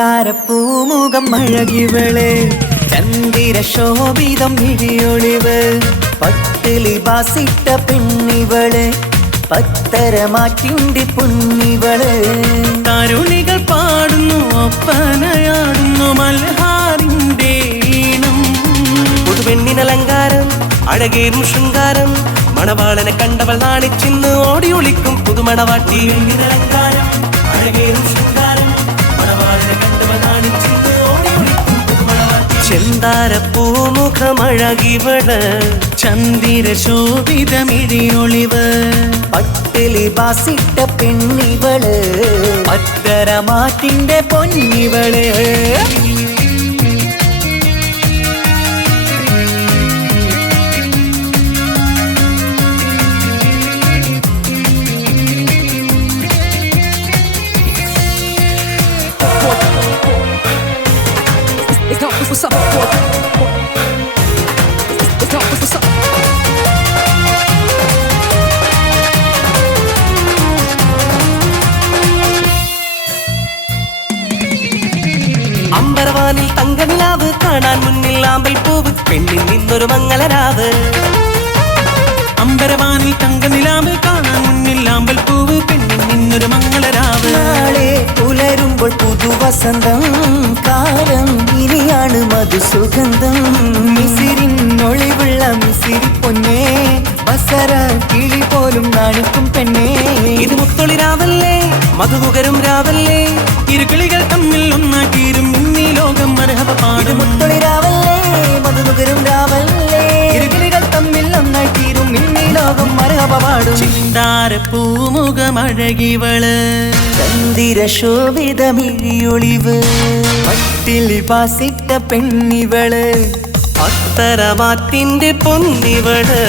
ചെന്താരപ്പൂമുഖം അഴകിവള് ചന്ദിര ശോഭിതം മിഴിയൊളിവ് പട്ടിലി ബാസിട്ട പെണ്ണിവള് പത്തരമാറ്റിന്റെ പൊന്നിവള് തരുണികൾ പാടുന്നു ഒപ്പനയാടുന്നു മൽഹാറിന്റെ ഈണം പുതുപെണ്ണിനലങ്കാരം അഴകേറും ശൃംഗാരം മണവാളനെ കണ്ടവൾ നാണിച്ചിന്ന് ഓടി ഒളിക്കും പുതുമണവാട്ടി അലങ്കാരം അഴകേറും ശൃംഗാരം മണവാളനെ കണ്ടവൾ നാണിച്ചിന്ന് ഓടി ഒളിക്കും പുതുമണവാട്ടി ചെന്താരപ്പൂമുഖമഴകിവള് ചന്ദിര ശോഭിതമിഴിയൊളിവ് പട്ടിലി ബാസിട്ട പെണ്ണിവള് പത്തരമാറ്റിന്റെ പൊന്നിവള് What's up? What's up? അമ്പരവാനിൽ തങ്കനിലാവ് കാണാൻ മുന്നിൽ ആമ്പൽ പൂവ് പെണ്ണിൽ നിന്നൊരു മംഗളരാവ് അമ്പരവാനിൽ തങ്കനിലാവ് കാണാൻ മുന്നിൽ ആമ്പൽ പൂവ് പെണ്ണിൽ നിന്നൊരു മംഗളരാവ് നാളെ പുലരുമ്പോൾ പുതുവസന്തം കാലം ഇനിയാണ് മധുസുഗന്ധം മിസിരിനൊളിവുള്ള മിസിരി പൊന്നേ ബസര കിളി പോലും നാണിക്കും പെണ്ണേ ഇത് മുത്തൊളി രാവല്ലേ മധുകുകരും രാവല്ലേ ഇരുകിളികൾ തമ്മിൽ ഒന്നാക്കിയിരും ഇന്നീ ലോകം മരഹബ ഇത് പാടും മുത്തൊളി രാവല്ലേ മധുനുകരും രാവല്ലേ ഇരുകിളികൾ തമ്മിൽ ഒന്നായി തീരും ഇന്നീ ലോകം മരഹബ പാടും ചെന്താരപ്പൂമുഖമഴകിവള് ചന്ദിര ശോഭിതമിഴിയൊളിവ് പട്ടിലി ബാസിട്ട പെണ്ണിവള് അത്തരമാറ്റിന്റെ പൊന്നിവള്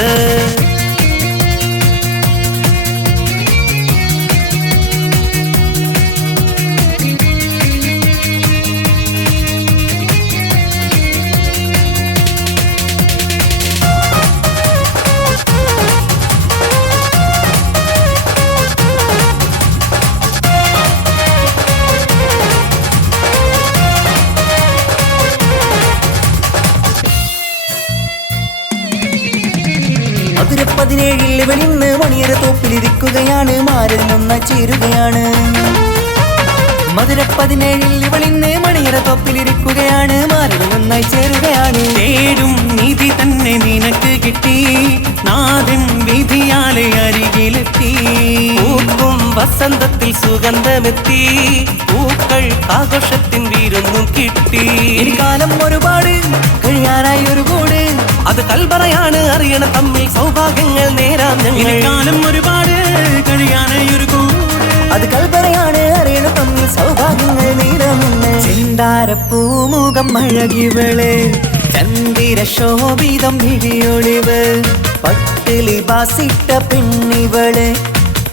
മധുര 17 വെളിന്ന് മണിയറ തോപ്പിലിരിക്കുകയാണ് മാറിൽ നന്നായി ചേരുകയാണ് മധുര 17 വെളിന്ന് മണിയറ തോപ്പിലിരിക്കുകയാണ് മാറിൽ നന്നായി ചേരുകയാണ് തേടും നിധി തന്നെ നിനക്ക് കിട്ടി നാഥൻ വിധിയാലെ അരികിലെത്തി പൂക്കും വസന്തത്തിൽ സുഗന്ധമെത്തി പൂക്കൾ ആഘോഷത്തിൻ വീരൊന്നും കിട്ടി ഇനി കാലം ഒരുപാട് കഴിയാനായി ഒരു കൂട് അത് കൽബറയാണ് അറിയണ തമ്മിൽ സൗഭാഗ്യങ്ങൾ നേരാം ഇനി ഞങ്ങൾ കാലം ഒരുപാട് കഴിയാനായി ഒരു കൂട് അത് കൽപ്പറയാണ് അറിയണ തമ്മിൽ സൗഭാഗ്യങ്ങൾ നീരമുന്ന് ചെന്താരപ്പൂമുഖം അഴകിവള് ചന്ദിര ശോഭിതം മിഴിയൊളിവ് പട്ടിലി ബാസിട്ട പെണ്ണിവള്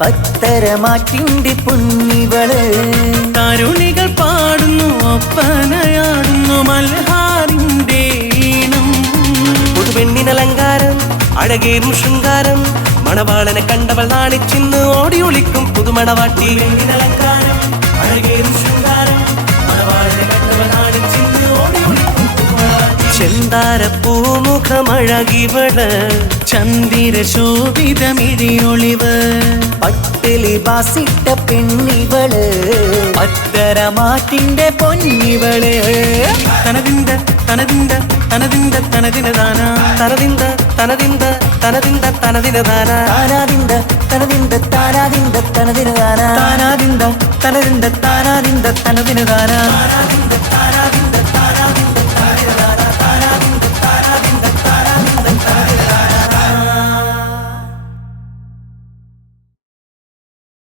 പത്തരമാറ്റിന്റെ പൊന്നിവള് തരുണികൾ പാടുന്നു ഒപ്പനയാടുന്നു മൽഹാറിന്റെ ഈണം പുതുപെണ്ണിനലങ്കാരം അഴകേറും ശൃംഗാരം മണവാളനെ കണ്ടവൾ നാണിച്ചിന്ന് ഓടി ഒളിക്കും പുതുമണവാട്ടി അലങ്കാരം അഴകേറും ശൃംഗാരം മണവാളനെ കണ്ടവൾ നാണിച്ചിന്ന് ഓടി ഒളിക്കും പുതുമണവാട്ടി. ചെന്താരപ്പൂമുഖമഴകിവള് ചന്ദിര ശോഭിതമിഴിയൊളിവ് പട്ടിലി ബാസിട്ട പെണ്ണിവള് പത്തരമാറ്റിന്റെ പൊന്നിവള് തനതിന്ത തനതിന്ത തനതിന്ത തനതിനദാന തനതിന്ത തനതിന്ത തനതിന്ത തനതിനദാന താനാദിന്ത തനതിന്ത താനാദിന്ത തനതിനദാന താനാദിന്ത തനതിന്ത താനാദിന്ത തനതിനദാന താനാദിന്ത